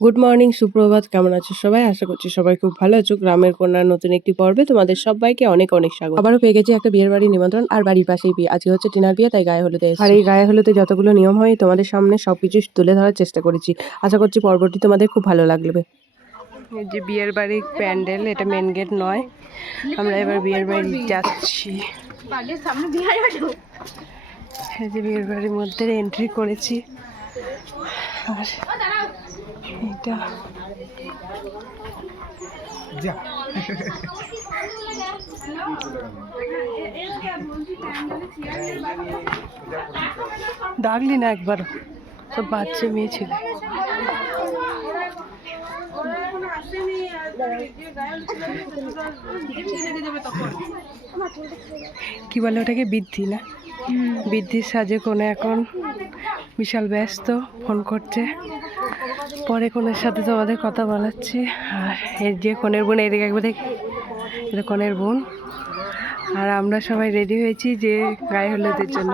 Good morning, সুপ্রভাত। কেমন আছো সবাই? আশা করছি সবাই খুব ভালো আছো। গ্রামের কন্যার নতুন একটি পর্বে তোমাদের সবাইকে অনেক অনেক স্বাগত। আবারও পেয়ে গেছি একটা বিয়ের বাড়ির নিমন্ত্রণ, আর বাড়ির পাশেই বিয়ে। আজকে হচ্ছে টিনার বিয়ে, তাই গায়ে হলুদে এসেছি। আর এই গায়ে হলুদে যতগুলো নিয়ম হয় তোমাদের সামনে সবকিছু তুলে ধরার চেষ্টা করেছি। আশা করছি পর্বটি তোমাদের খুব ভালো লাগবে। এই যে বিয়ের বাড়ির প্যান্ডেল, এটা মেন গেট নয়। আমরা এবার বিয়ের বাড়ি যাচ্ছি। এই যে বিয়ের বাড়ির মধ্যে এন্ট্রি করেছি। আর এটা ডাকলি না একবার, সব বাচ্চা মেয়ে ছিল। কি বলে ওটাকে? বৃদ্ধি না? বৃদ্ধির সাজে কোনে এখন বিশাল ব্যস্ত, ফোন করছে। পরে কোনের সাথে তোমাদের কথা বলাচ্ছি। আর এই যে কোনের বোন, এদিকে একবার দেখি, এটা কোনের বোন। আর আমরা সবাই রেডি হয়েছি যে গায়ে হলুদের জন্য।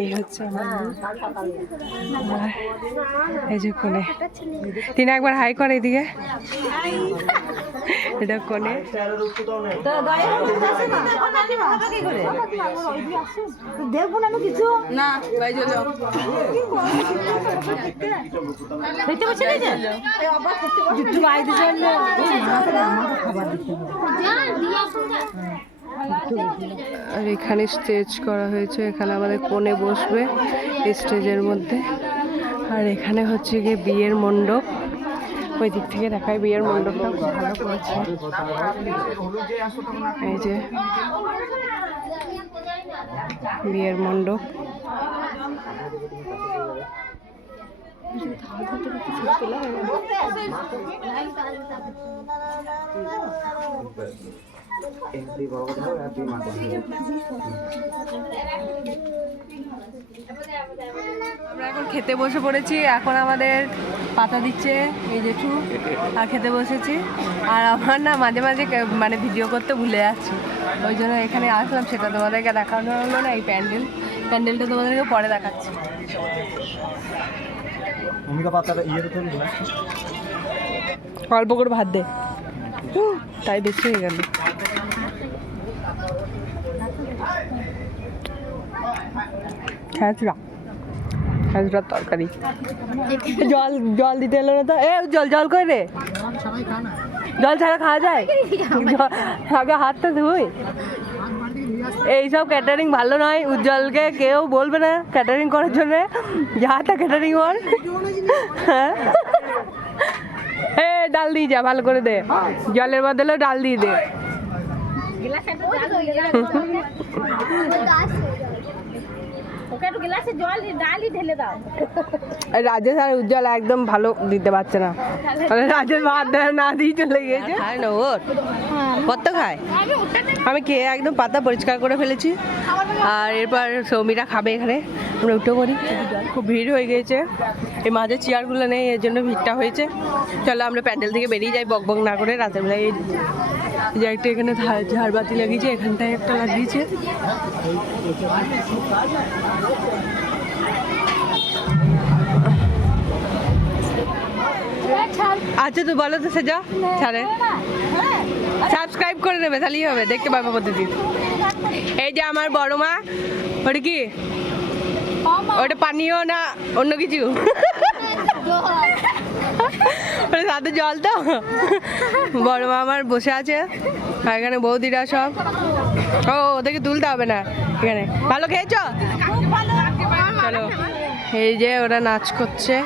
এই হচ্ছে আমার বোন, এই যে কোনে। তিনি একবার হাই করে এদিকে। এটা কোনে। দেখবো না কিছু না। আর এখানে স্টেজ করা হয়েছে, এখানে আমাদের কোণে বসবে স্টেজের মধ্যে। আর এখানে হচ্ছে গিয়ে বিয়ের মণ্ডপ। ওই দিক থেকে দেখায় বিয়ের মণ্ডপটা খুব ভালো করেছে। এই যে বিয়ের মণ্ডপ। আমরা এখন খেতে বসে পড়েছি। এখন আমাদের পাতা দিচ্ছে এই জেঠু, আর খেতে বসেছি। আর আমার না মাঝে মাঝে মানে ভিডিও করতে ভুলে যাচ্ছি, ওই জন্য এখানে আসলাম। সেটা তোমাদেরকে দেখানো হলো না। এই প্যান্ডেলটা তোমাদেরকে পরে দেখাচ্ছি। অল্প করে ভাত দে, তাই বেশি হয়ে গেল। খাজরার তরকারি। জল দিতে এলো না তো? জল করে রে, জল ছাড়া খাওয়া যায়? আগে হাতটা ধুই। এইসব ক্যাটারিং ভালো নয়। উজ্জ্বলকে কেউ বলবে না ক্যাটারিং করার জন্য, যাটা ক্যাটারিং কর। হ্যাঁ, ডাল দিয়ে যা, ভালো করে দে। জলের বদলে ডাল দিয়ে দে। রাজেশ আর উজ্জ্বল একদম ভালো দিতে পারছে না। রাজেশ ভাত না দিয়ে চলে গিয়েছে। খায় না ওর, কত খায়। আমি খেয়ে একদম পাতা পরিষ্কার করে ফেলেছি। আর এরপর সৌমিরা খাবে। এখানে আমরা উঠে পড়ি। খুব ভিড় হয়ে গিয়েছে, এই মাঝে চেয়ারগুলো নেই, এর জন্য ভিড়টা হয়েছে। চলো আমরা প্যান্ডেল থেকে বেরিয়ে যাই বক বক না করে। রাতের বেলায় এই যে একটা এখানে ঝাড়বাতি লাগিয়েছে, এখানটায় একটা লাগিয়েছে। আচ্ছা তো বলো তো সেজা ছাড়ে, সাবস্ক্রাইব করে নেবে, তাহলেই হবে, দেখতে পাবে প্রতিদিন। এই যে আমার বড় মা, ওটা কি, ওটা পানীয় না অন্য কিছু? ওটা সাথে জল তো। বড় মা আমার বসে আছে, আর এখানে বৌদিরা সব। ও, ওদেরকে তুলতে হবে না এখানে। ভালো খেয়েছো? চলো, এই যে ওরা নাচ করছে।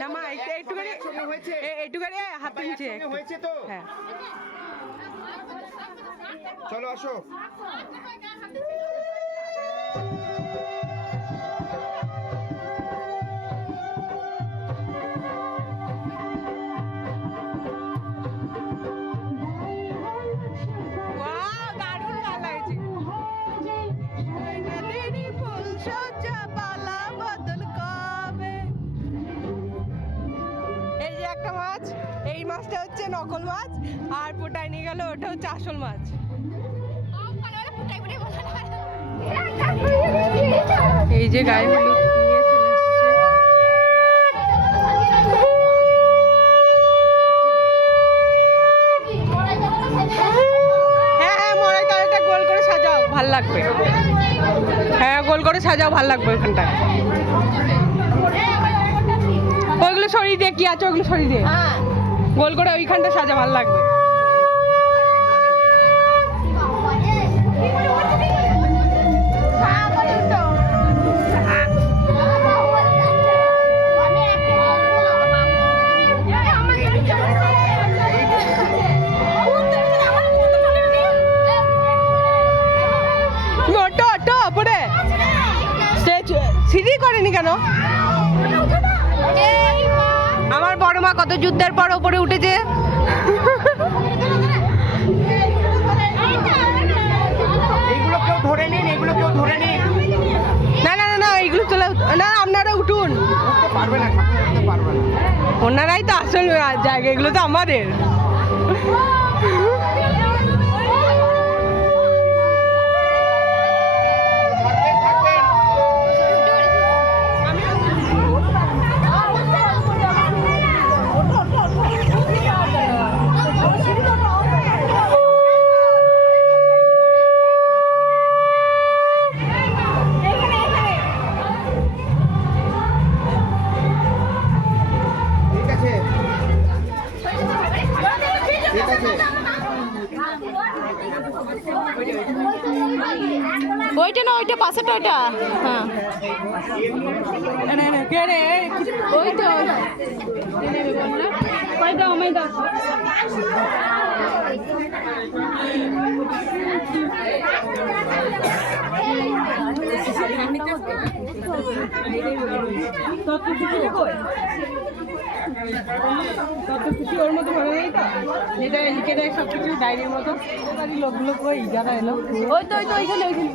না মা একটুখানি হাতে নিচে হয়েছে তো, হ্যাঁ চলো আসো। এই যে একটা মাছ, এই মাছটা হচ্ছে নকল মাছ, আর পোটায় নিয়ে গেল ওটা হচ্ছে আসল মাছ। এই যে গায়ে হলুদ নিয়ে চলে এসছে। হ্যাঁ মরাই তালেটা গোল করে সাজাও, ভাল লাগবে। হ্যাঁ গোল করে সাজাও, ভাল লাগবে ওখানটায়। ওইগুলো সরিয়ে দিয়ে, কি আছে ওইগুলো সরিয়ে দিয়ে গোল করে ওইখানটা সাজা, ভাল লাগবে। সিঁড়ি করেনি কেন? আমার বড় মা কত যুদ্ধের পর উপরে উঠেছে। এইগুলো কেউ ধরে নিন, এগুলো কেউ ধরে নিন। না না না না এইগুলো চলে না, আপনারা উঠুন। পারবে না, পারবে না। ওনারাই তো আসল জায়গা, এগুলো তো আমাদের। ওইটা না, ওইটা পাশেটা, ওইটা হ্যাঁ ওই তো কই দাও আমায় দাও। ওর মতো মনে নেই তো, যেটা লিখে দেয় সবকিছু ডায়েরির মতো। লোকগুলো কই যারা এলো, ওই তো ওইখানে ওইখানে।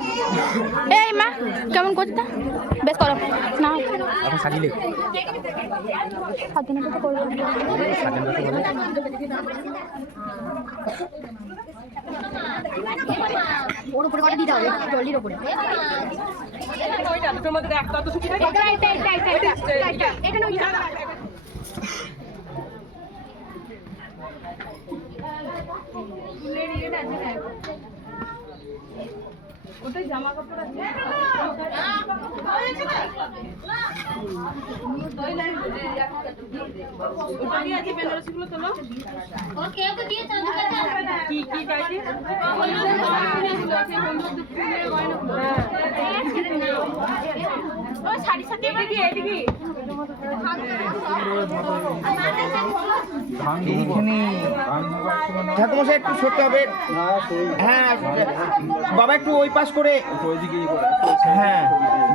এই মা কেমন করতে বেশ করো না এখন সাজিলে সাজানো তো করবো। ওর উপরে কটা দিতে হবে, জলদির উপরে। ওইটা দুটোর মধ্যে একটা তো সুবিধা এখানে ওটাই জামা কাপড় আছে। কি কি চাইছি? শাড়ির সাথে ঠাকুমশাই একটু সরতে হবে। হ্যাঁ বাবা একটু ওই পাশ করে, হ্যাঁ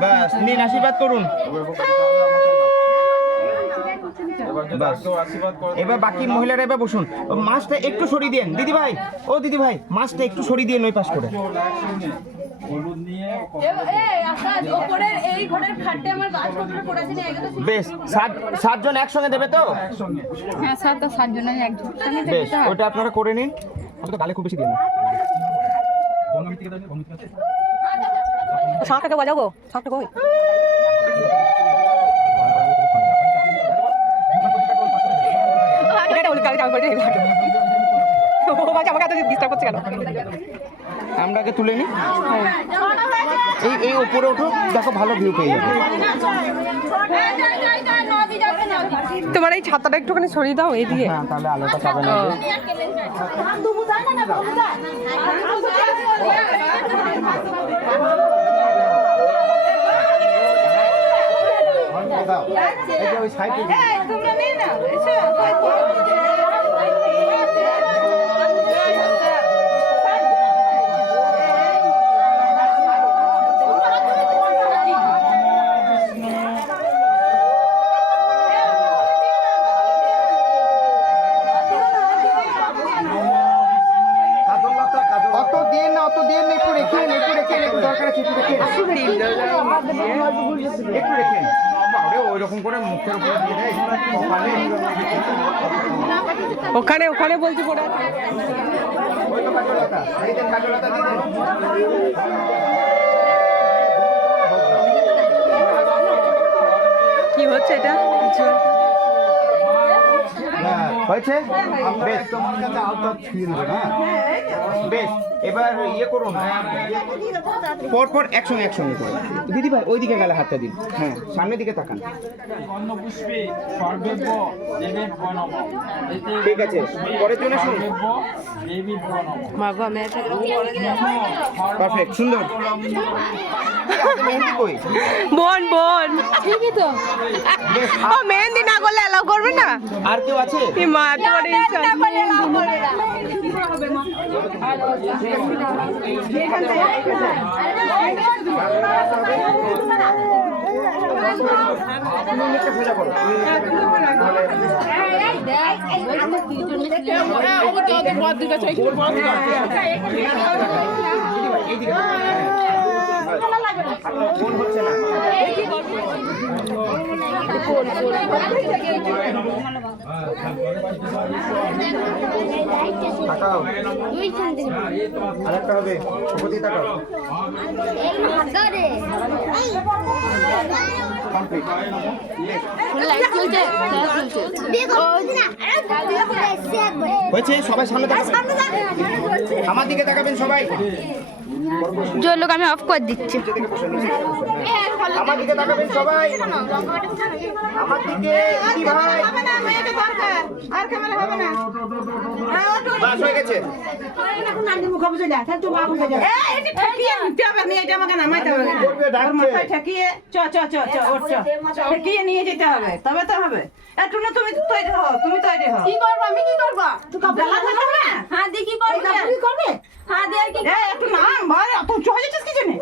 বাস নিন, আশীর্বাদ করুন। এবার বাকি মহিলারা এবার বসুন। মাছটা একটু সরিয়ে দেন দিদি ভাই, ও দিদি ভাই মাছটা একটু সরিয়ে দিয়ে ওই পাশ করে। বেশ 7 জন একসঙ্গে দেবে তো? হ্যাঁ স্যার, তো 7 জনের একজন বেশ, ওটা আপনারা করে নিন। আমি তো গালে খুব বেশি দিই না। শাঁখটাকে বাজাবো, শাঁখটা কই? আমাকে এত ডিস্টার্ব করছে কেন? আমরা আগে তুলে নিই। এই উপরে ওঠো, দেখো ভালো ভিউ পেয়ে যাবে। তোমার এই ছাতাটা একটুখানি সরিয়ে দাও এইদিকে। হ্যাঁ, তাহলে আলোটা পাবে না। ওই সাইডে অত দিয়ে না, একটু রেখে একটু দরকার আছে, একটু রেখে ওই রকম করে মুখের উপরে দিয়ে দেয় ওখানে ওখানে বলছি পড়ে আছে। কি হচ্ছে এটা? হয়েছে বেশ, বেশ। এবার ইয়ে করুন, পরপর একসঙ্গে করে। দিদি ভাই ওইদিকে গেলে হাতটা দিন। হ্যাঁ, সামনের দিকে তাকান। ঠিক আছে, পরের জন্য শুনুন। পারফেক্ট, সুন্দর। মেহেন্দি কই? বোন ঠিকই তো। ও মেহেন্দি না করলে এলাও করবে না? আর কেউ আছে? মা তোমার ইচ্ছা। আরেকটা হবে, উপরে তাকাও। হয়েছে, সবাই সামনে তাকাবেন, আমার দিকে তাকাবেন সবাই। जो लोग আমি অফ করে দিচ্ছি। আমার দিকে তাকাবেন সবাই, আমার দিকে। কি ভাই আর ক্যামেরা হবে না, বাস হয়ে গেছে। নিয়ে যেতে হবে, তবে তো হবে। একটু না, তুমি তৈরি হও, তুমি তৈরি হও। কি করবো আমি? কি করবো? হ্যাঁ দি, কি করবে? হ্যাঁ দি, একটু নাম ভাই, এত উঁচু হয়ে যাচ্ছিস কি জন্য?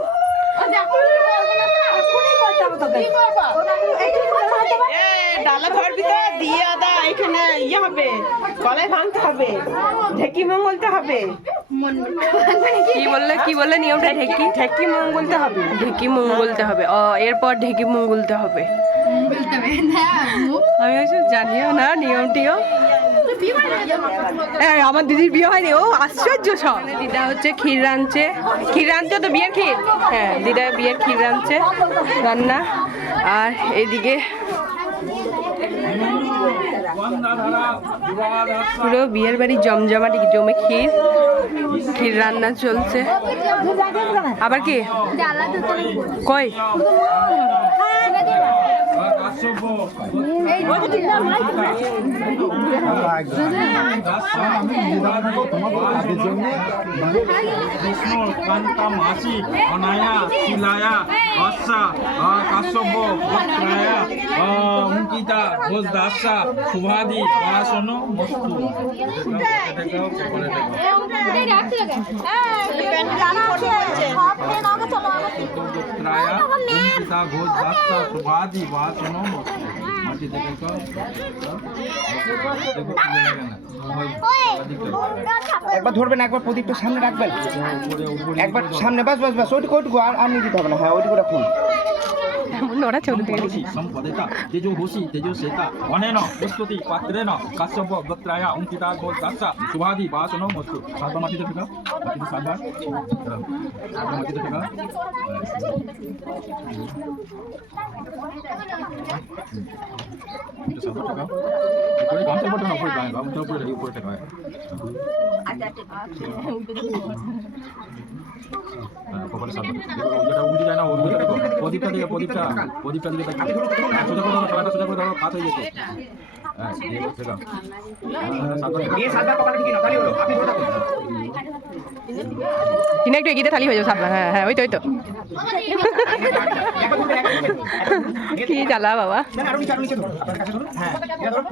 ডালা ধরবি তো দিয়ে আদা এখানে ইয়ে হবে, গলায় ভাঙতে হবে, ঢেকি মঙ্গলতে হবে। কি বললে নিয়মটা? ঢেকি মঙ্গলতে হবে। ঢেকি মঙ্গলতে হবে। এরপর ঢেকি মঙ্গলতে হবে। আমি অবশ্য জানিও না নিয়মটিও। আমার দিদির বিয়ে হয়নি, ও আশ্চর্য সব। দিদা হচ্ছে ক্ষীর রাঁধছে তো, বিয়ের ক্ষীর। হ্যাঁ, দিদা বিয়ের ক্ষীর রাঁধছে, রান্না। আর এদিকে পুরো বিয়ের বাড়ি জমজমাটি, জমে ক্ষীর রান্না চলছে। আবার কি কই? কান্তা মাসি অনায়া শিলায়া অর্ষা কাশ্যপ পুত্রায়া অঙ্কিতা ঘোষ দাসা শুভাদি পড়াশোন মস্তু। পুত্রায়া অঙ্কিতা ঘোষ দাসা শুভাদি পড়াশোন মস্তু। মাটি থেকে একবার ধরবেন, একবার প্রদীপটা সামনে রাখবেন, একবার সামনে। বাস ওইটুকু আর নিয়ে দিতে হবে না। হ্যাঁ, ওইটুকু রাখুন। নড়াচ্ছে ওদের দিকে সম্পদেতা সম্পদেতা তেজো হোসি তেজো সেতা অনেন প্রস্তুতি পাত্রেন কাশ্যপ গোত্রায়া অঙ্কিতা গোত্রাসা শুভাদি বাসনো মস্তু সাতবার মাটিতে ফেকা মাটিতে সাতবার মাটিতে ফেকা সাতবার টাকা উপরে গামছা বটন উপরে গায় গামছা উপরে উপরে টাকা কপালে সাতবার যেটা উঠে যায় না ওইটা দেখো প্রদীপটা দিকে প্রদীপটা দিকে সোজা করে ধরো কাটা সোজা করে ধরো কাত হয়ে গেছে হ্যাঁ সেটা ये सादा कपाल की नकाली হলো আপনি ধরে থাকুন কিনা একটু এগিয়ে থালি হয়ে যাবে সাবধান হ্যাঁ হ্যাঁ ওই তো কি জ্বালা বাবা না আরো নিচে ধরো আপনার কাছে ধরুন হ্যাঁ এটা ধরো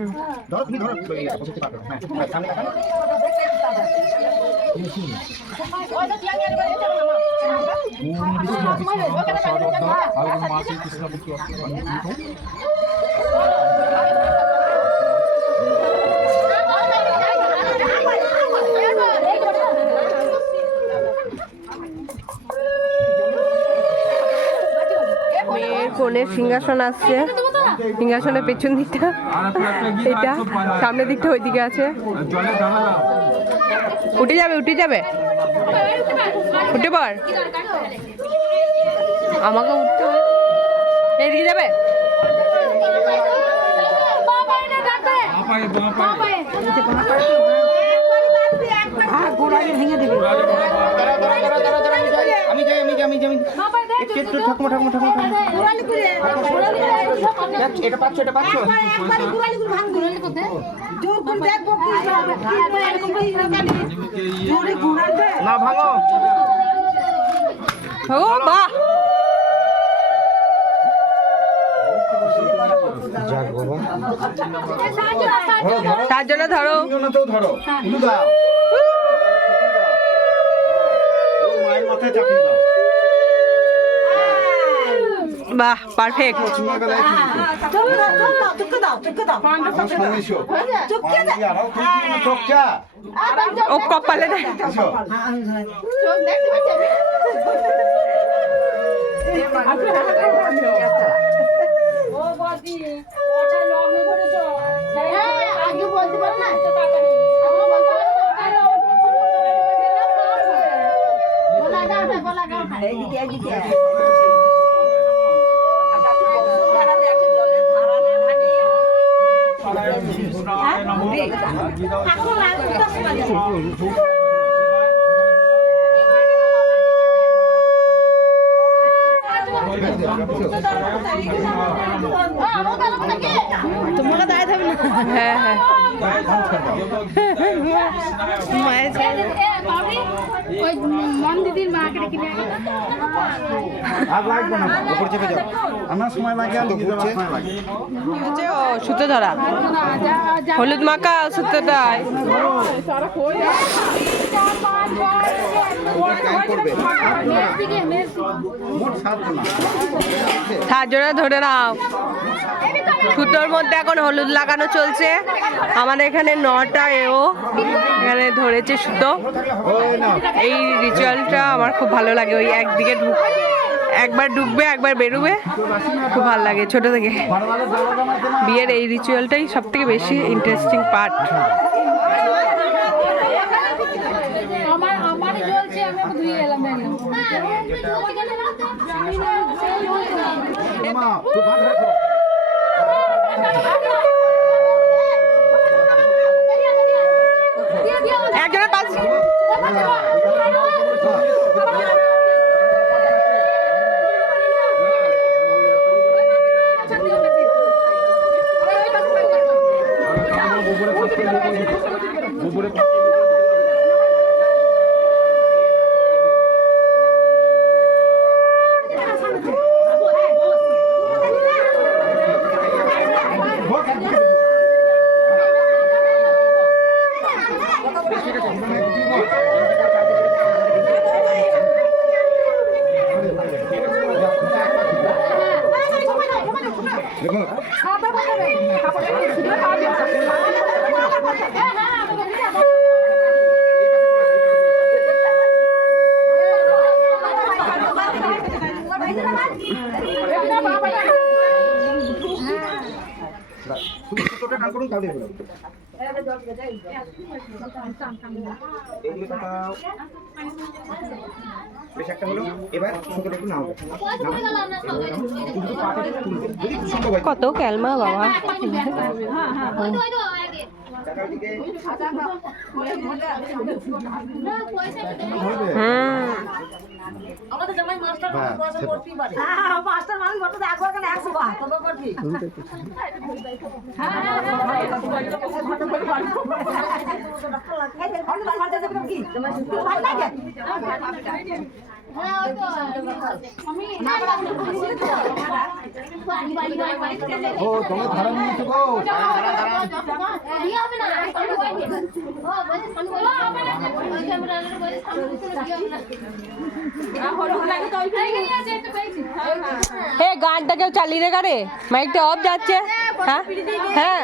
ধরো তুমি ধরো বসতে পারবে হ্যাঁ সামনে তাকান মাসে কৃষ্ণ বুদ্ধি মেয়ের কোণে সিংহাসন আসছে সিংহাসনের পেছন দিকটা এটা সামনের দিকটা ওইদিকে আছে জলে দাঁড়া উঠে যাবে উঠে পড় আমাকে উঠতে হবে এইদিকে যাবে বাপায় বাপায় আমি যাই একটু ঠাকুমা এটা পাচ্ছ না ভাঙো ও বাহ তার জন্য ধরো ধরো মায়ের মাথায় চাপিয়ে দাও বাহ পারফেক্ট ও কপালে দেয় আগে বলতে পারো না তোমাকে দায় থাকবে না হ্যাঁ হ্যাঁ মন দিদির মাকে ডেকে নিয়ে আর লাগবে না উপর চেপে যাও আমার সময় লাগে আর দিদি সময় লাগে হচ্ছে ও সুতো ধরা হলুদ মাখা সুতোটায় সাহায্যটা ধরে নাও সুতোর মধ্যে এখন হলুদ লাগানো চলছে আমাদের এখানে 9টা এখানে ধরেছে সুতো এই রিচুয়ালটা আমার খুব ভালো লাগে ওই একদিকে একবার ঢুকবে একবার বেরোবে খুব ভালো লাগে ছোট থেকে বিয়ের এই রিচুয়ালটাই সব থেকে বেশি ইন্টারেস্টিং পার্ট আমার জ্বলছে আমি ধুয়ে এলাম একজনের পাশ দেখো তুমি সুতোটা টান করুন তাহলে হলো। এইদিকে তাকাও। বেশ একটা হলো। এবার সুতোটা একটু নাও। শুধু পাটা একটু তুলবে। যদি সম্ভব হয়। কত ক্যালমা বাবা। আমাদের জামাই মাস্টার পড়াশোনা করতেই পারে। হ্যাঁ মাস্টার মানুষ কত দেখো এখানে 100 বার কত করবি? ও তোমার ধারা নিয়েছো গো। হে গানটা কেউ চালিয়ে রেখা রে, মাইকটা অফ যাচ্ছে। হ্যাঁ হ্যাঁ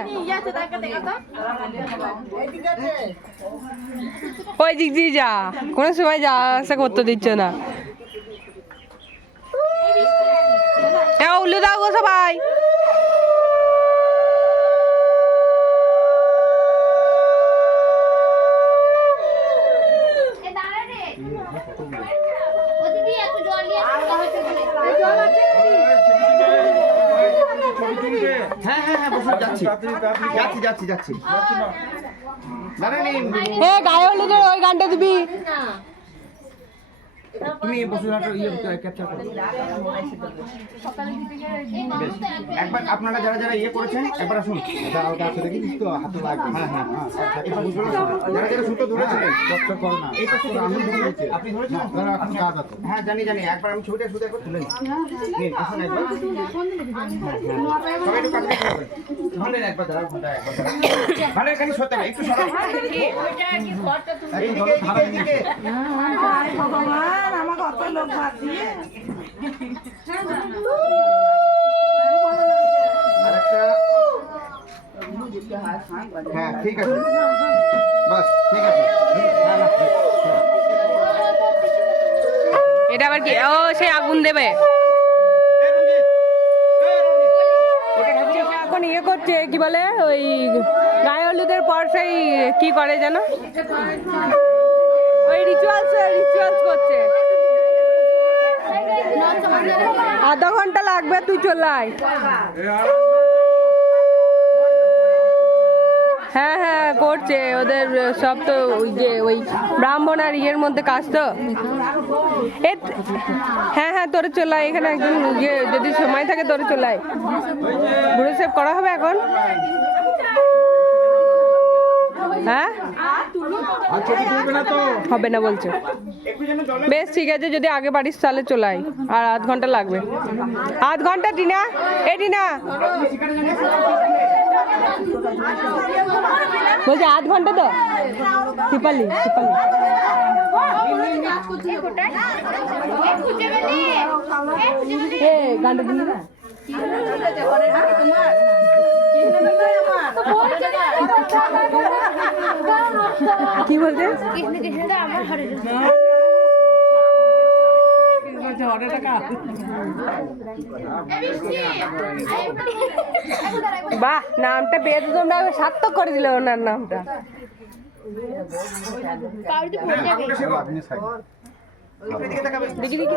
ওই দিক দিয়ে যা, কোনো সময় যা আসা করতে দিচ্ছ না। হ্যাঁ উল্লু দাও গো সবাই। হ্যাঁ হ্যাঁ হ্যাঁ বসে যাচ্ছি যাচ্ছি যাচ্ছি যাচ্ছি দাঁড়া নেই হে গায়ে হলুদের ওই গানটা দিবি। তুমি বসে ক্যাপচার করো। বেশ, একবার আপনারা যারা যারা ইয়ে করেছেন একবার আসুন। হ্যাঁ হ্যাঁ যারা যারা সুতো ধরেছিলেন এই পাশে আঙুল ধরেছে আপনি ধরেছেন। হ্যাঁ জানি জানি একবার আমি ছবিটা শুধু একবার তুলে নিন আসুন একবার। সবাই একটু কাছে করবেন ঘন্টায় একবার দাঁড়াও ঘন্টায় একবার দাঁড়াও ভালো এখানে সত্যি একটু সরাও এইদিকে এইদিকে ভগবান আমাকে অত লোক ভাত দিয়ে আরেকটা হ্যাঁ ঠিক আছে বাস ঠিক আছে। এটা আবার কি? ও সে আগুন দেবে এখন ইয়ে করছে কি বলে ওই গায়ে হলুদের পর সেই কি করে যেন ওই রিচুয়ালস করছে। আধা ঘন্টা লাগবে, তুই চলে আয়। হ্যাঁ হ্যাঁ করছে ওদের সব তো ওই যে ওই ব্রাহ্মণ আর ইয়ের মধ্যে কাজ তো। হ্যাঁ হ্যাঁ তোরে চলে আয়, এখানে একজন ইয়ে যদি সময় থাকে তোরে চলে আয়। বুড়ো সেভ করা হবে এখন। হ্যাঁ হবে না বলছে। বেশ ঠিক আছে, যদি আগে বাড়ির তাহলে চলে আয়। আর আধ ঘন্টা লাগবে। আধ ঘন্টা টিনা, এ টিনা বলছে আধ ঘন্টা তো। সিপালি সিপালি এ গানটা দিলি না কি বলছে? বাহ নামটা পেয়ে তো তোমরা সার্থক করে দিলে ওনার নামটা। দেখি দেখি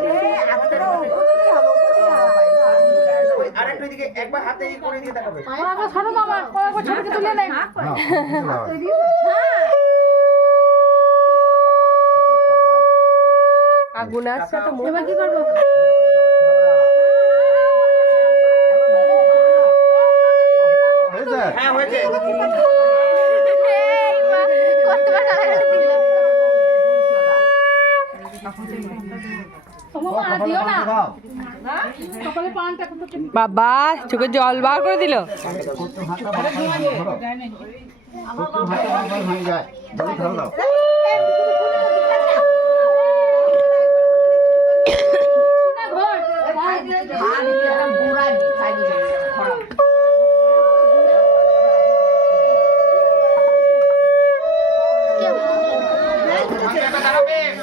আরেকটু এদিকে একবার হাতে ই করে দিয়ে দেখাবে। আগুন আসছে তো এবার কি করবো? হ্যাঁ হয়েছে। বাবা চোখে জল বার করে দিল।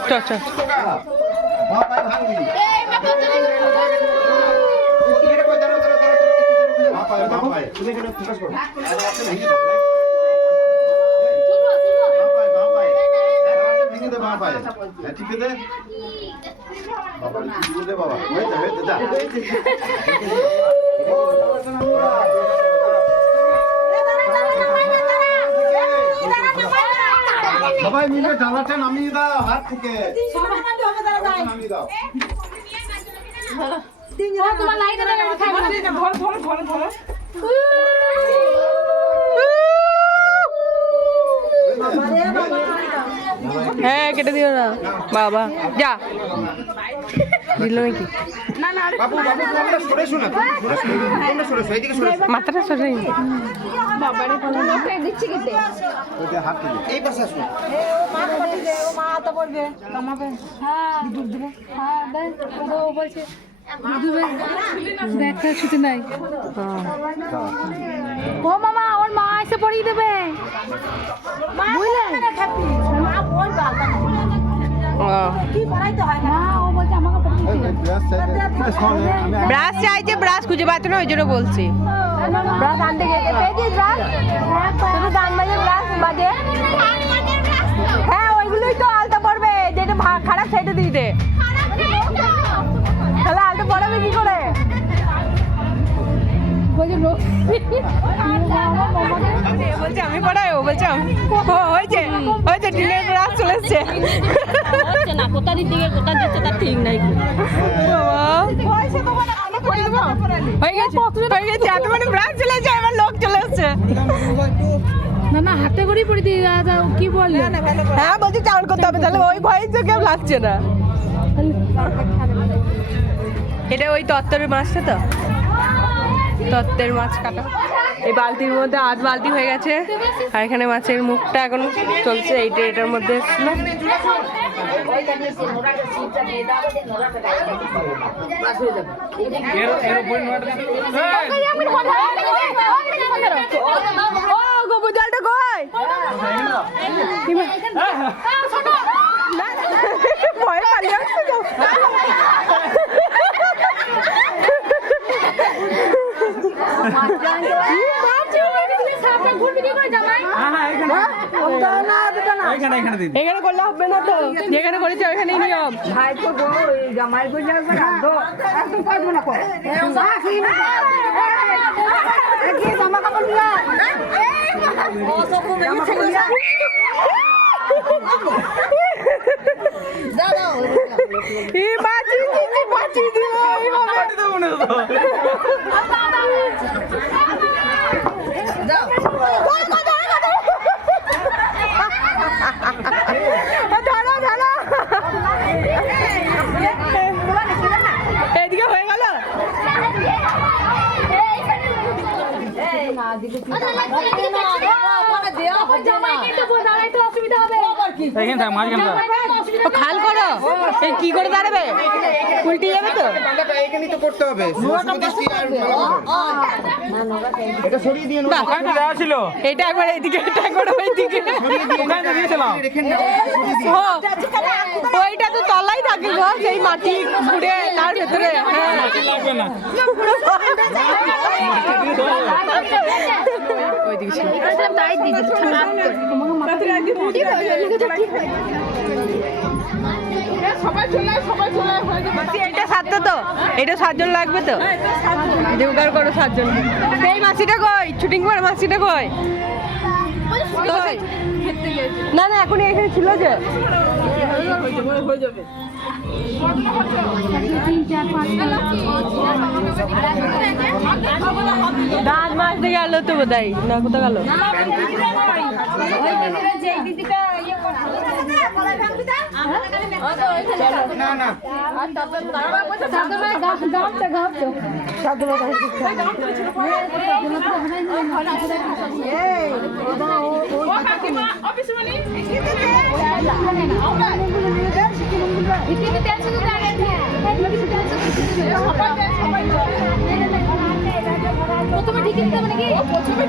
চল চল তুমি এখানে ফোকাস করো ভেঙে দে বাঁ পায়ে হ্যাঁ ঠিক আছে বাবা ঠিক দে বাবা হয়েছে যা সবাই মিলে ডালাটা নামিয়ে দাও হাত থেকে নামিয়ে দাও তোমার লাইট হ্যাঁ কেটে দিও না বাবা যা দিল নাকি বাবু বাবু তোমরা সরে শোনা তোমরা সরে শো এইদিকে সরে মাথাটা সরে ওইটা হাত থেকে এই পাশে আসো ব্যাগটা ছুটি নাই ও মামা ওর মা এসে পড়িয়ে দেবে বুঝলেন মা ও বলছে আমাকে পড়িয়ে দিবে ব্রাশ চাইছে ব্রাশ খুঁজে পাচ্ছ না ওই জন্য বলছি ব্রাশ আনতে গেছে পেয়েছিস ব্রাশ শুধু ডান বাজে ব্রাশ বাজে হ্যাঁ ওইগুলোই তো আলতা পড়বে যেটা খারাপ সেটা দিয়ে দে তাহলে আলতা পড়াবে কি করে বলছে আমি পড়াই ও বলছে হয়েছে হয়েছে টিনের ব্রাশ চলে এসছে না কোথা দিকে কোথা দিচ্ছে তার ঠিক নাই হয়ে গেছে এত মানে ব্রাশ চলে এসছে এবার লোক চলে এসছে না না হাতে করেই পড়ে দিয়ে কি বললে হ্যাঁ বলছি চাউল করতে হবে তাহলে ওই ভয়ে তো কেউ লাগছে না এটা ওই তত্তরের মাছটা তো তত্ত্বের মাছ কাটা এই বালতির মধ্যে 8 বালতি হয়ে গেছে আর এখানে মাছের মুখটা এখন চলছে এইটা এটার মধ্যে এসেছিল ও গোবর জলটা কই ভয় পালিয়ে আসছে তো এখানে করলে হবে না তো যেখানে করেছে ওইখানেই নিয়ম বাঁচি দিল এদিকে হয়ে গেল খাল করো কি করে দাঁড়াবে উল্টে যাবে তো এখানেই তো করতে হবে এটা সরিয়ে দিয়ে নাও ওখানে দেওয়া ছিল এটা একবার এইদিকে এটা একবার ওইদিকে ওখানে তো দিয়েছিলাম ওইটা তো তলাই থাকে গো সেই মাটি ঘুরে তার ভেতরে হ্যাঁ লাগবে না ওইদিকে ছিল এটা 7টা তো এটা 7 জন লাগবে তো জোগাড় করো 7 জন এই মাছিটা কই শুটিং করে মাছিটা কই না না এখন এখানে ছিল যে হয়ে যাবে দাঁত মাছ দিয়ে গেল তো বোধহয় না কোথাও গেল না না প্রথমে ঠিক দিতে হবে নাকি প্রথমে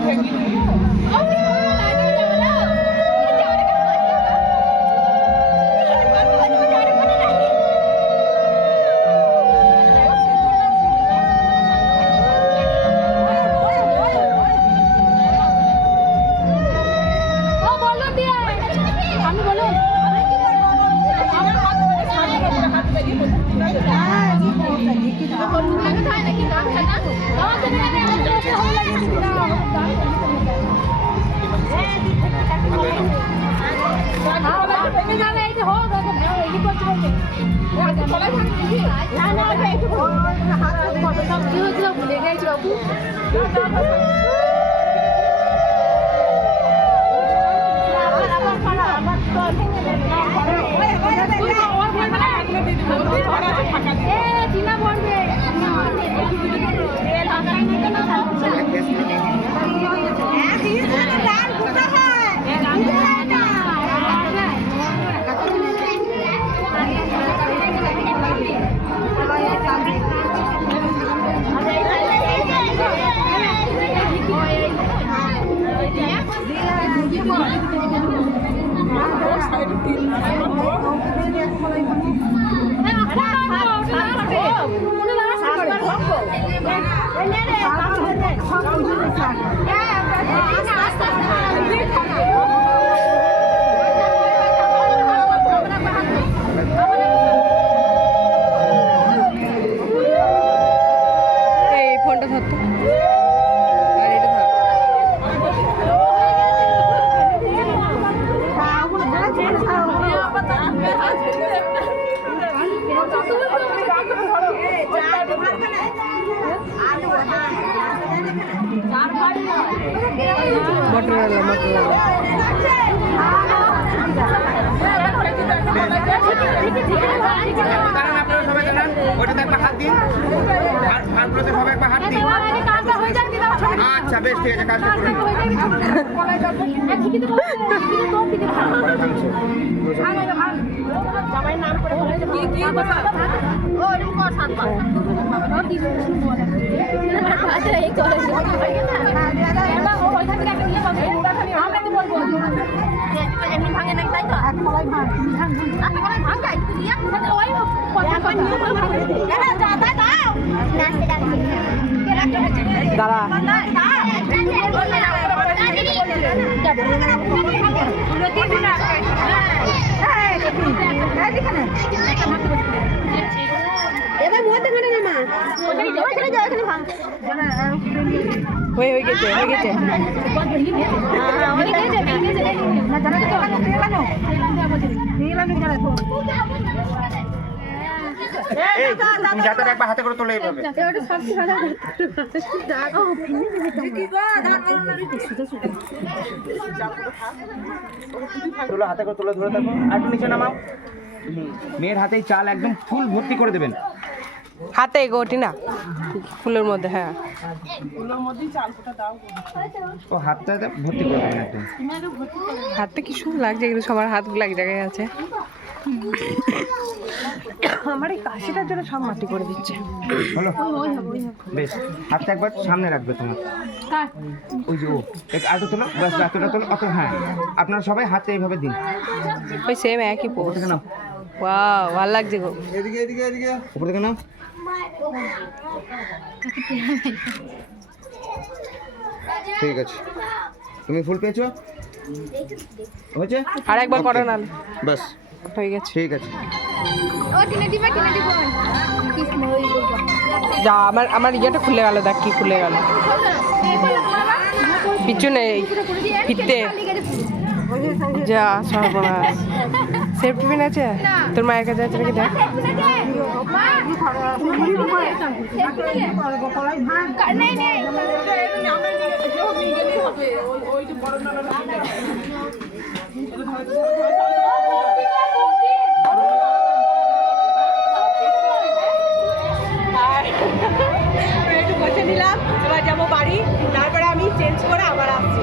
এই ফোনটা ধরতো আর এটা ধর। মোটরওয়ালা মোটরওয়ালা দাঁড়ান, আপনারা সবাই দাঁড়ান। ওইটাতে একবার হাত দিন। ফারগুলোতে সবাই একবার হাত দিন। আচ্ছা, বেশ, ঠিক আছে, কাজটা করে নিন। দাঁড়া হয়ে গেছে হয়ে গেছে এই, তুমি যাতে একবার হাতে করে তোলো এইভাবে। তোলো, হাতে করে তোলো, ধরে থাকো। আর একটু নিচে নামাও। মেয়ের হাতেই চাল একদম ফুল ভর্তি করে দেবেন। হাতে গোটি না ফুলের মধ্যে। হ্যাঁ ও হাতটা ভর্তি করে দেবেন একদম। হাতটা কি সুন্দর লাগছে, এগুলো সবার হাতগুলো এক জায়গায় আছে। আমার এই কাশিটার জন্য সব মাটি করে দিচ্ছে। হলো, বেশ। হাতটা একবার সামনে রাখবে তোমার। ওই যে ও আটো তোলো, ব্যাস, এতটা তোলো, অত। হ্যাঁ, আপনারা সবাই হাতে এইভাবে দিন। ওই সেম একই উপর পোজ। থেকে নাও, ওয়াও ভালো লাগছে গো। উপর থেকে নাও। ঠিক আছে, তুমি ফুল পেয়েছো? হয়েছে? আর একবার করো না, বাস, হয়ে গেছে। ঠিক আছে। যা আমার আমার ইয়েটা খুলে গেল, দেখ কি খুলে গেল পিছনে ফিরতে। যা সর্বনাশ। সেফটি পিন আছে তোর মায়ের কাছে? আছে নাকি দেখ। একটু বসে নিলাম, এবার যাবো বাড়ি, তারপরে আমি চেঞ্জ করে আবার আসছি।